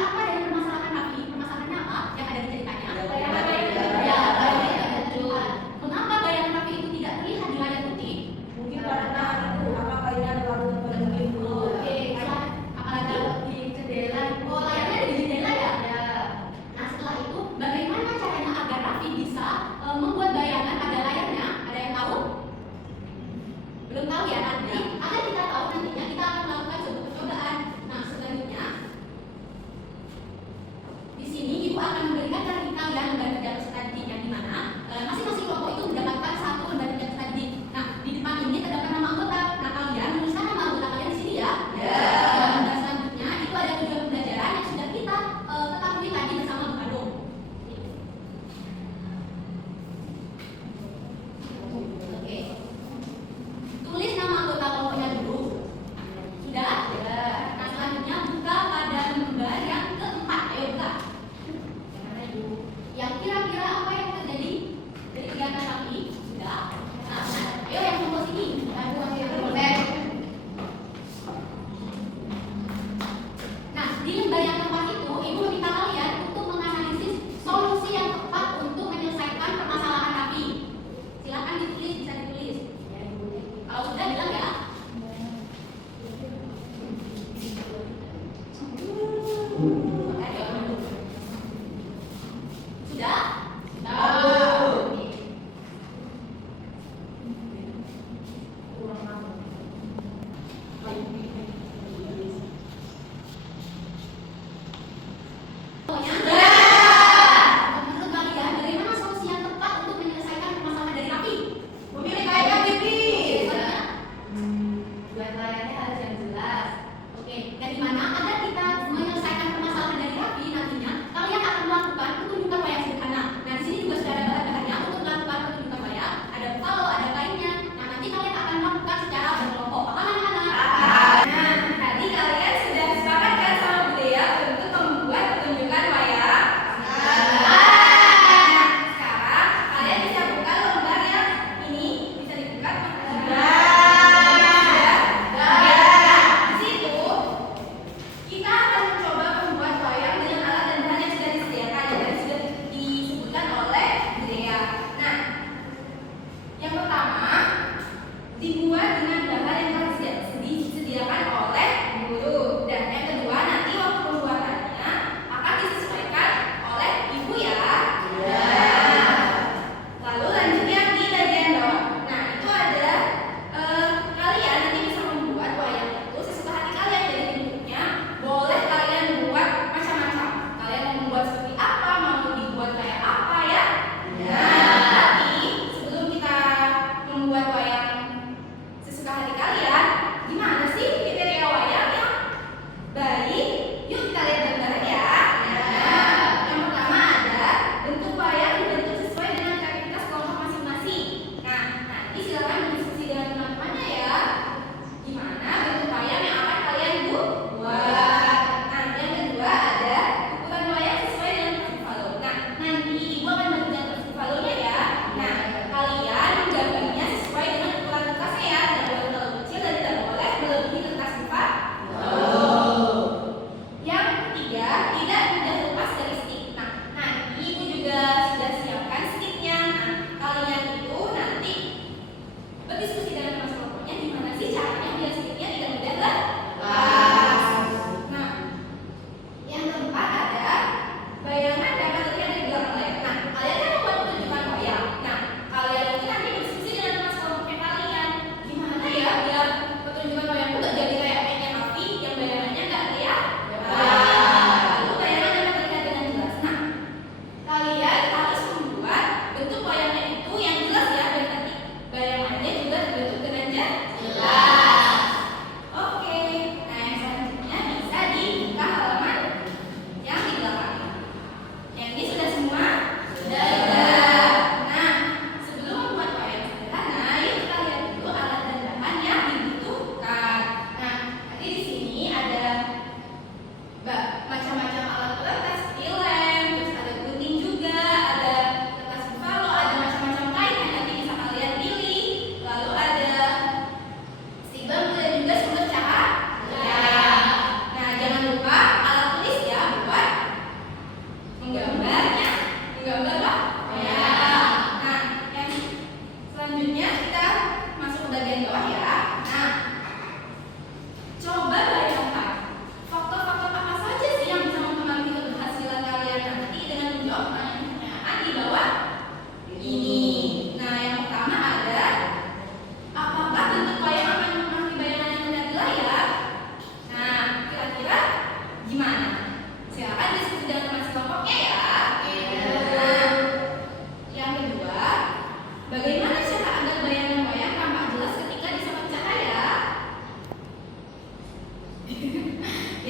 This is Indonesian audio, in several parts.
apa dari permasalahan Raffi? Permasalahannya apa yang ada di ceritanya? Bayangan. Ya, bayangan. Betul. Mengapa bayangan Raffi itu tidak terlihat di layar putih? Mungkin karena itu apakah ini ada waktu tertentu? Oke, apalagi di jendela. Oh, layarnya ada di jendela ya? Ya. Nah, setelah itu bagaimana caranya agar Raffi bisa membuat bayangan pada layarnya? Ada yang tahu? Belum tahu ya, nanti agar kita tahu nantinya kita akan melakukan sebuah percobaan. Nah, selanjutnya di sini ibu akan memberikan dari kalian lembar kerja peserta didik yang dimana masing-masing kelompok itu mendapatkan satu lembar kerja peserta didik. Nah, di depan ini terdapat nama anggota. Nah, kalian menuliskan nama anggota kalian di sini ya. Dan selanjutnya itu ada tujuan pembelajaran yang sudah kita ketahui tadi bersama Bu Hanum. Oke. Tulis nama anggota kelompoknya dulu. Sudah? Nah, selanjutnya buka pada lembar yang keempat. Ayo buka. Yang kira-kira apa yang terjadi dari kegiatan Raffi? Sudah. Nah, ayo yang kelompok sini. Nah, di lembar yang keempat itu, ibu meminta kalian untuk menganalisis solusi yang tepat untuk menyelesaikan permasalahan Raffi. Silakan ditulis, bisa ditulis. Kalau sudah bilang ya. Sudah? Oke. Menurut kalian bagaimana solusi yang tepat untuk menyelesaikan permasalahan dari Raffi? Memilih kaidah tipis. Buat layarnya harus yang jelas. Oke, dari mana agar kita menyelesaikan permasalahan dari Raffi nantinya kalian akan melakukan pertunjukan wayang sederhana. Nah, di sini juga sudah ada bahan-bahannya untuk melakukan pertunjukan wayang. Ada palo, ada kainnya. Nah, nanti kalian akan melakukan secara berkelompok. Apa anak-anak? Nah, tadi kalian sudah sepakat kan sama Budaya untuk membuat pertunjukan wayang? Sekarang kalian bisa buka lembar yang ini, bisa dibuka. Di situ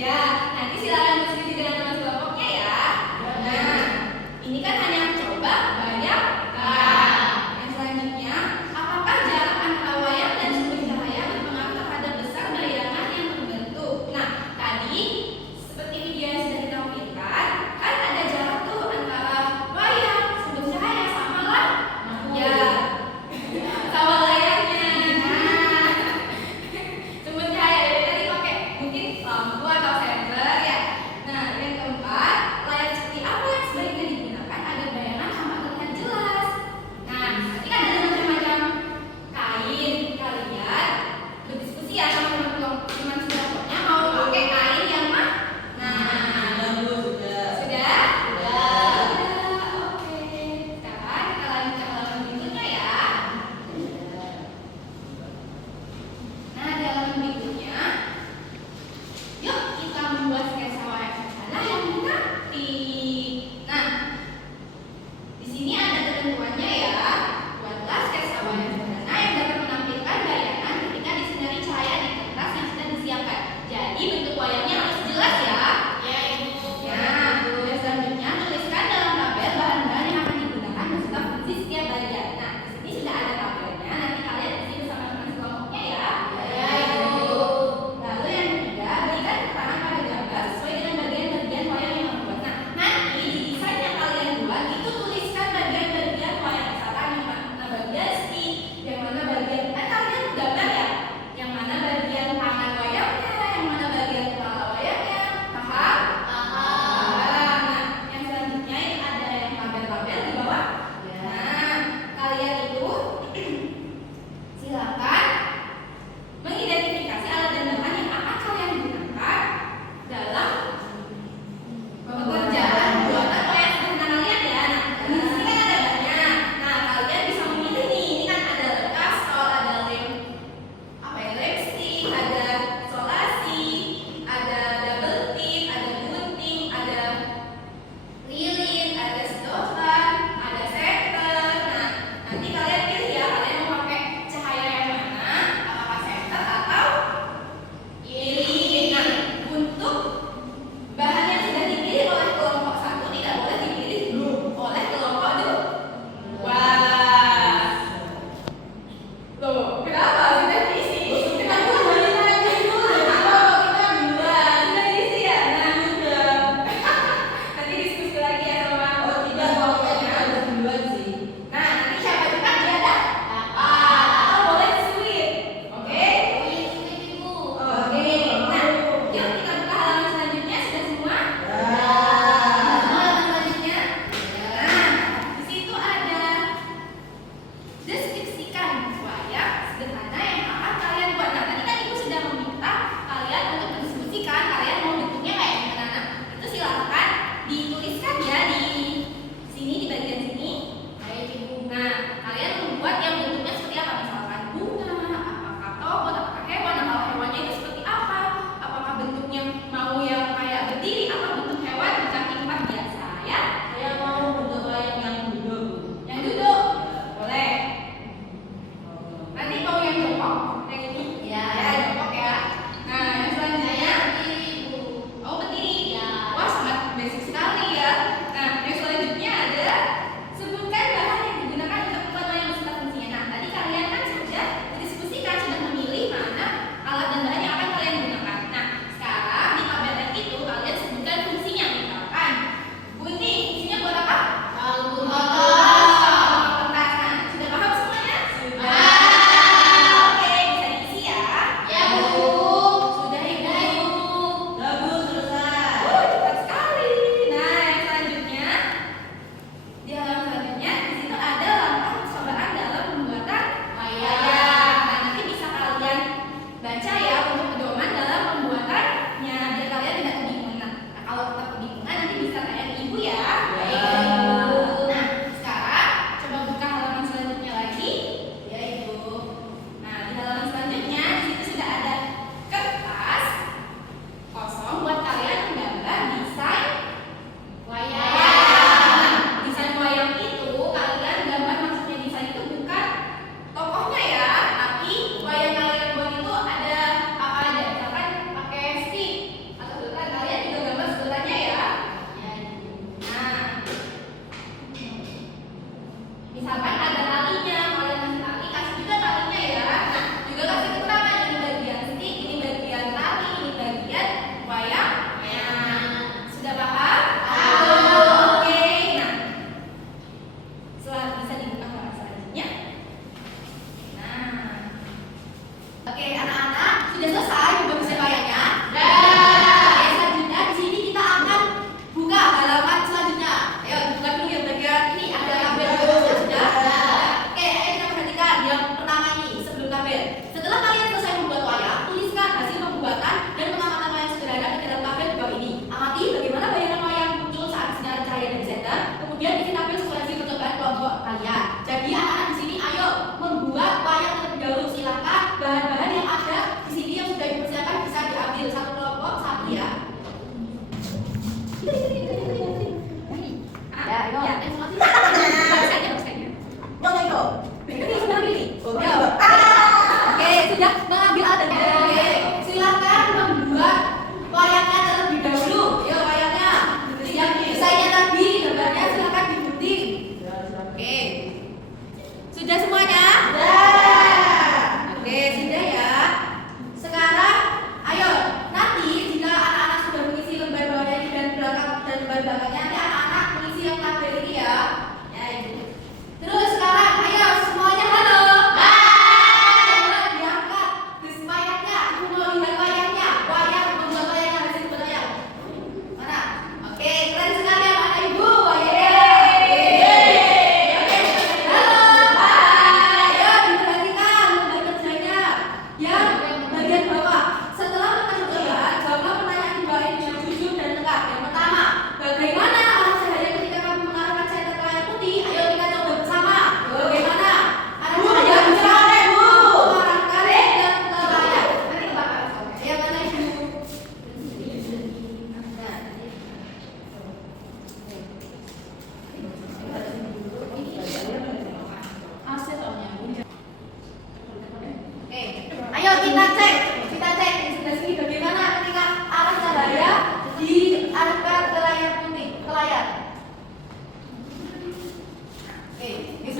Ya, nanti silakan diskusi dengan teman kelompoknya ya. Nah, ini kan hanya mencoba banyak yang selanjutnya, apakah jarak antara wayang dan sumber cahaya berpengaruh terhadap besar bayangan yang terbentuk? Nah, tadi seperti video yang sudah kita tampilkan, kan ada jarak tuh antara wayang, sumber cahaya sama lah. Ya, sama layarnya. Nah, sumber cahaya dari tadi pakai mungkin lampu atau senter.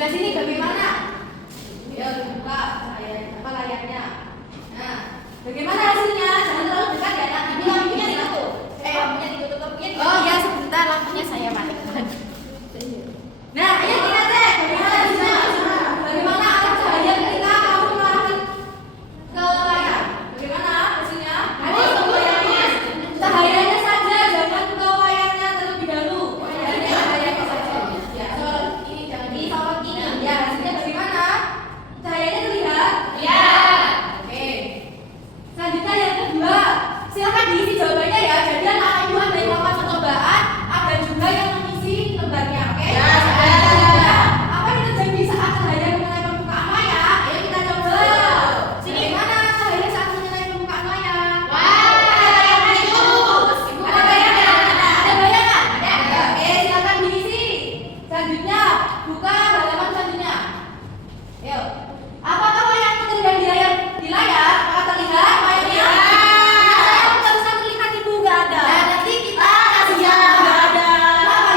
sebelah sini bagaimana? Ya, dibuka layarnya. Nah, bagaimana hasilnya? Jangan terlalu dekat ya, nanti lampunya ditutup. Lampunya ditutup. Oh ya, sebentar, lampunya saya matikan. Nah, ayo kita cek bagaimana hasilnya. Bagaimana arah cahaya ketika kamu mengarahkan ke layar? Bagaimana hasilnya? Ayo layarnya. Cahayanya saja, jangan ke layarnya terlebih dahulu. Cahayanya saja. Ya, ini jangan di sorot ini. Ya, hasilnya bagaimana? Cahayanya terlihat? Ya. Oke. Selanjutnya yang kedua, silakan diisi jawabannya ya. Jadi anak ibu dari melakukan percobaan, ada juga yang mengisi lembarnya. Oke? Ya. Apa yang terjadi saat cahaya mengenai permukaan layar? Ayo kita coba. Sini. Bagaimana cahaya saat mengenai permukaan layar? Wah, itu. Ada bayangan? Ada bayangan? Ada. Oke, silakan diisi. Selanjutnya, buka halaman selanjutnya. Yuk. Apakah layar terlihat di layar? Apakah terlihat layarnya? Saya nggak bisa terlihat ibu nggak ada. Nah, nanti kita kasih Iya. yang nggak ada. Kenapa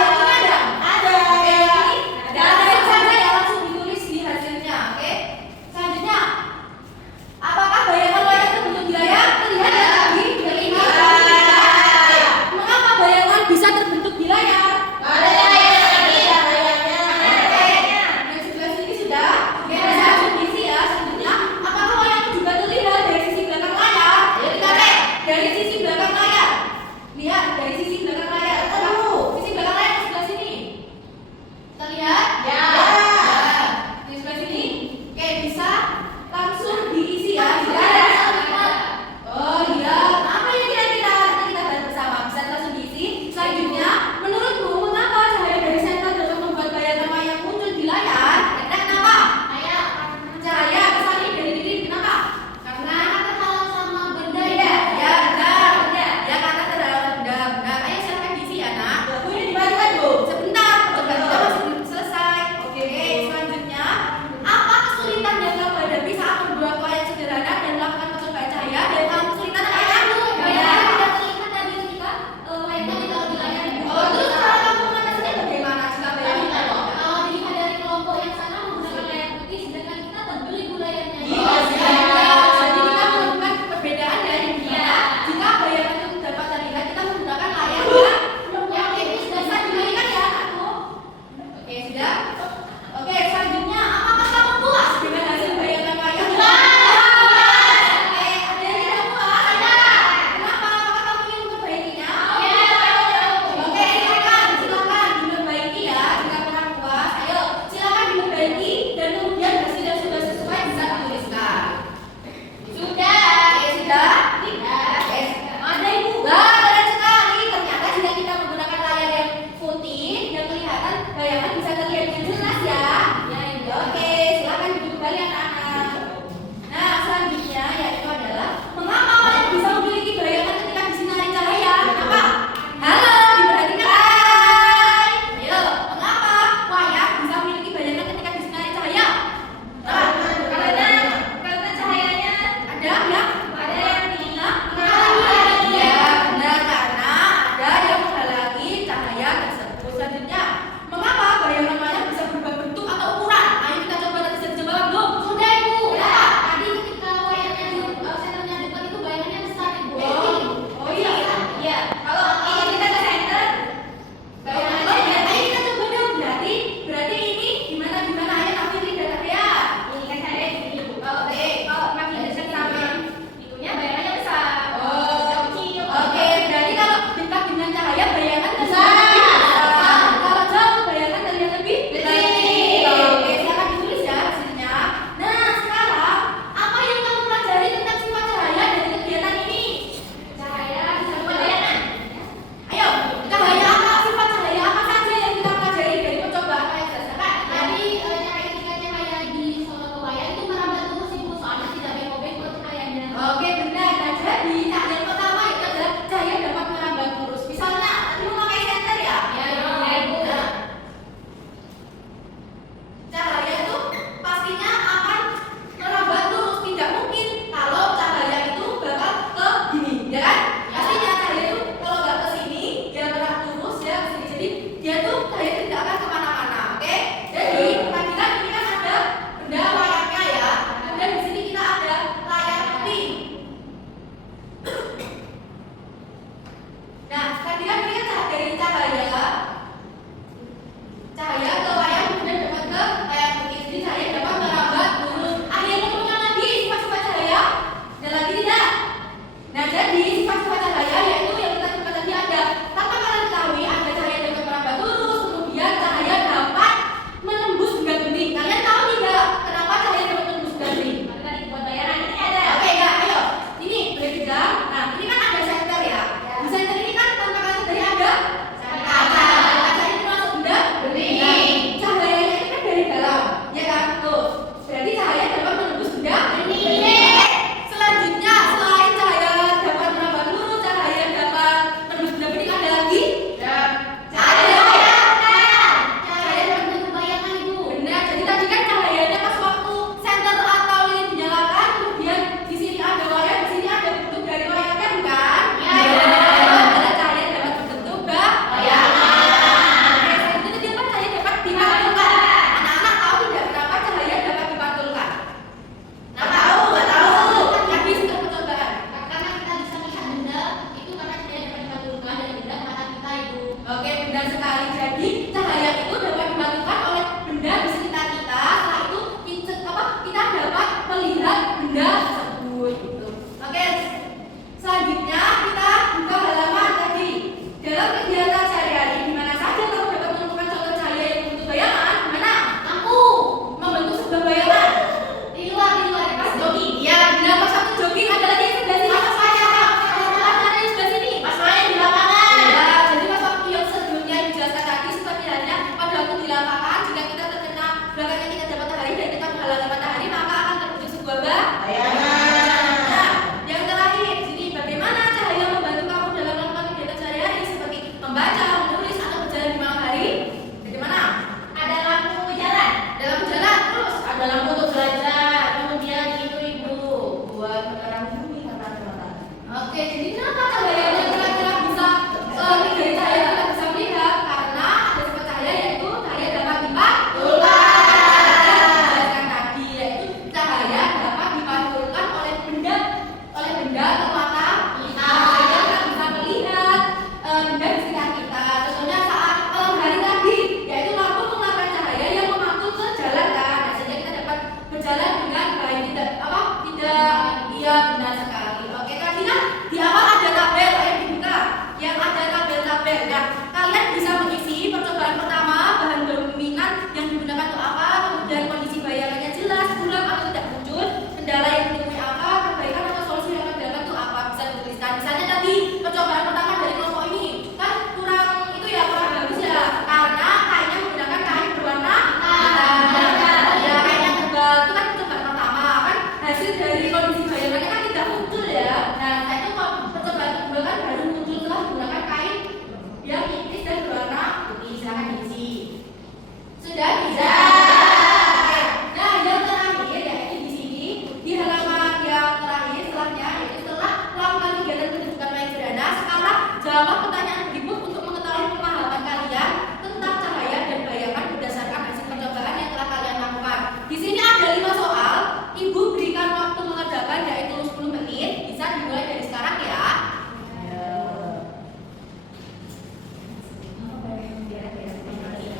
Jawablah pertanyaan berikut untuk mengetahui pemahaman kalian tentang cahaya dan bayangan berdasarkan hasil percobaan yang telah kalian lakukan. Di sini ada 5 soal. Ibu berikan waktu mengerjakan yaitu 10 menit. Bisa dimulai dari sekarang ya.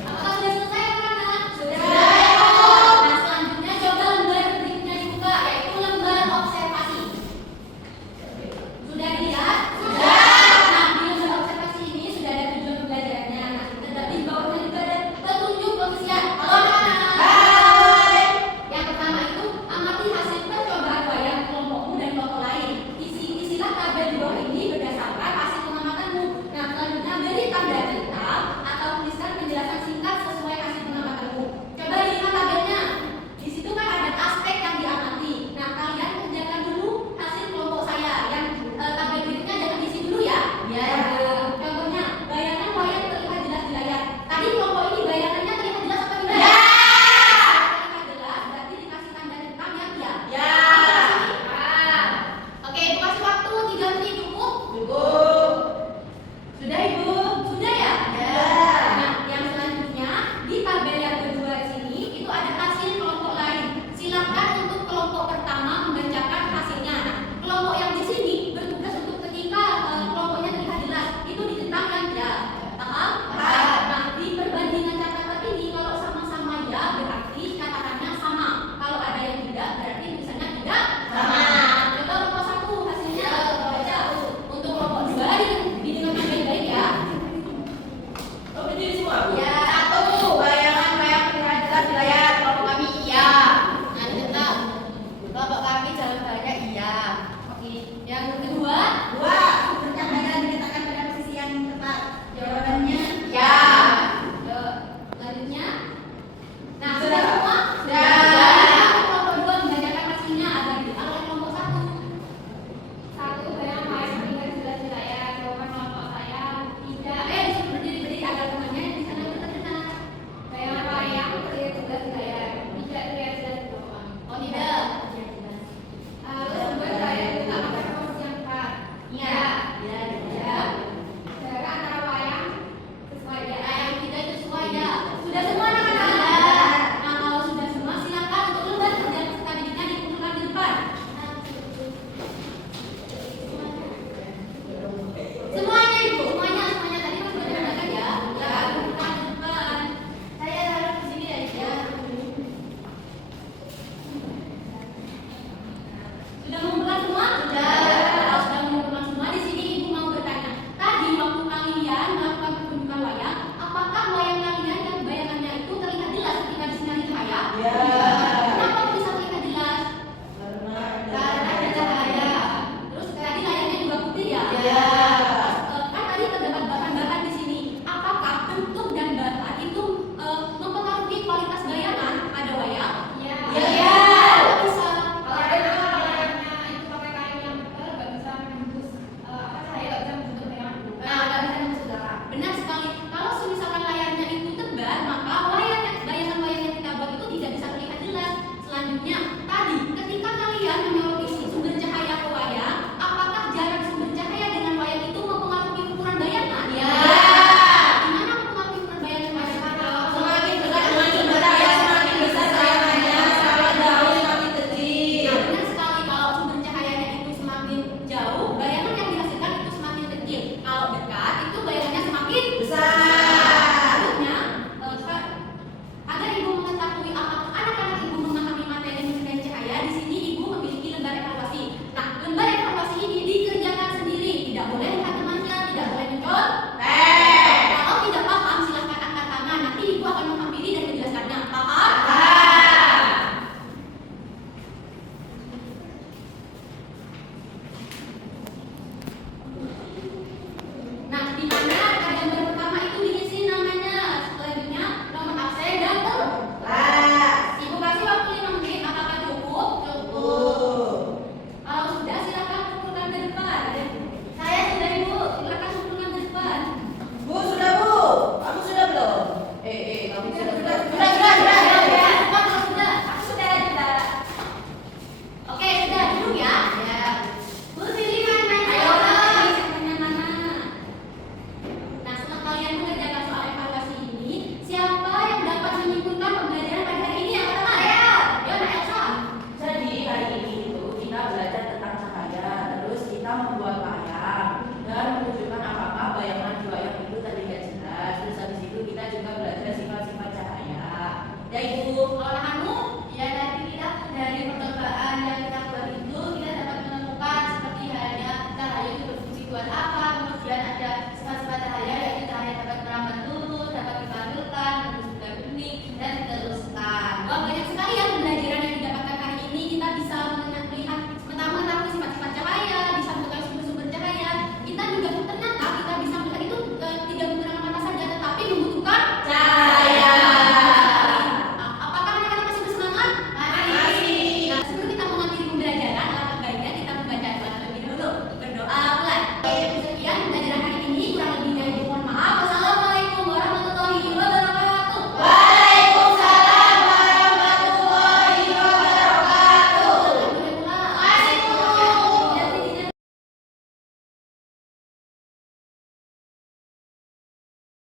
Apakah sudah selesai anak-anak? Sudah. Nah, selanjutnya coba lembar berikutnya dibuka, yaitu lembar observasi. Sudah dilihat? Sudah. Nah, di lembar observasi ini sudah ada tujuan pembelajarannya. Nah, tetapi di bawahnya juga ada petunjuk pengisian. Halo anak-anak. Hai. Yang pertama itu amati hasil percobaan wayang kelompokmu dan kelompok lain. Isilah tabel di bawah ini berdasarkan hasil pengamatanmu. Nah, selanjutnya beri tanda cerita atau tuliskan penjelasan singkat sesuai hasil pengamatanmu. Coba lihat tabelnya. Di situ kan ada aspek yang diamati. Nah, kalian kerjakan dulu hasil kelompok saya. Yang tabel berikutnya jangan diisi dulu ya. Ya. Contohnya, bayangan wayang terlihat jelas di layar. Tadi kelompok ini bayangannya terlihat jelas apa tidak? Ya. Terlihat jelas, berarti dikasih tanda tentang yang ya. Ya. Oke, ibu kasih waktu 3 menit cukup? Cukup. Sudah ibu? Sudah ya? Ya. Nah, yang selanjutnya di tabel yang kedua sini itu ada hasil kelompok lain. Silakan untuk kelompok pertama membacakan hasilnya. Nah, kelompok yang di sini bertugas untuk ketika kelompoknya terlihat jelas itu ditentang yang ya. Paham? Paham. Nah, di perbandingan catatan ini kalau sama-sama ya berarti catatannya sama. Kalau ada yang tidak berarti tulisannya tidak sama. Coba kelompok 1 hasilnya baca. Untuk kelompok 2 didengarkan baik-baik ya. Oh, berdiri semua, Bu? Ya. 1. Bayang-bayang terlihat jelas di layar. Kelompok kami iya. Nah, dicetak. Kelompok kami jalan banyak iya. Oke. Yang kedua, 2. Bercahaya diletakkan pada posisi yang tepat. Jawabannya ya. Selanjutnya. Nah, sudah Sudah. semua? Sudah. Kelompok 2 membacakan hasilnya agar didengar oleh kelompok 1. Satu, bayang wayang terlihat jelas di layar. Jawaban kelompok saya tidak. Disuruh berdiri-berdiri agar temannya yang di sana terdengar. Bayangan wayang terlihat jelas di layar. Tidak terlihat jelas di bawah. Oh, tidak. Harus sumber cahaya diletakkan pada posisi yang tepat. Iya. Ya, ya. Jarak antara wayang sesuai Ya, jarak. yang tidak itu sesuai ya. Sudah semua anak-anak? Nah, kalau sudah semua silakan untuk lembar kerjaan peserta didiknya dikumpulkan di depan. Semuanya ibu, semuanya tadi kan sudah diadakan ya. Ya, kumpulkan di depan. Saya harap di sini ya. Sudah mengumpulkan semua? Sudah. Kalau sudah mengumpulkan semua, di sini ibu mau bertanya. Tadi waktu kalian melakukan pertunjukan wayang, apakah wayang kalian yang bayangannya itu terlihat jelas ketika disinari cahaya? Ya. Kenapa bisa terlihat jelas? Karena ada cahaya. Terus tadi layarnya juga putih ya? Ya. Kan tadi terdapat bahan-bahan di sini. Apakah bentuk dan bahan itu mempengaruhi kualitas bayangan pada wayang? Iya. Ya. Kok bisa? Kalau layarnya itu pakai kain yang tebal, nggak bisa menembus cahaya, nggak bisa membentuk bayangan. Nah, nggak bisa menembus udara. Benar sekali. Kalau misalkan layarnya itu tebal, maka bayangan wayang yang kita buat itu tidak bisa terlihat jelas. Selanjutnya, tadi ketika kalian menyoroti sumber cahaya ke wayang, apakah jarak sumber cahaya dengan wayang itu mempengaruhi ukuran bayangan? Ya. Gimana mempengaruhi ukuran bayangan? Semakin dekat dengan sumber cahaya, semakin besar bayangannya. Semakin jauh, semakin kecil. Nah, benar sekali. Kalau sumber cahayanya itu semakin jauh, bayangan yang dihasilkan itu semakin kecil. Kalau dekat, itu bayangan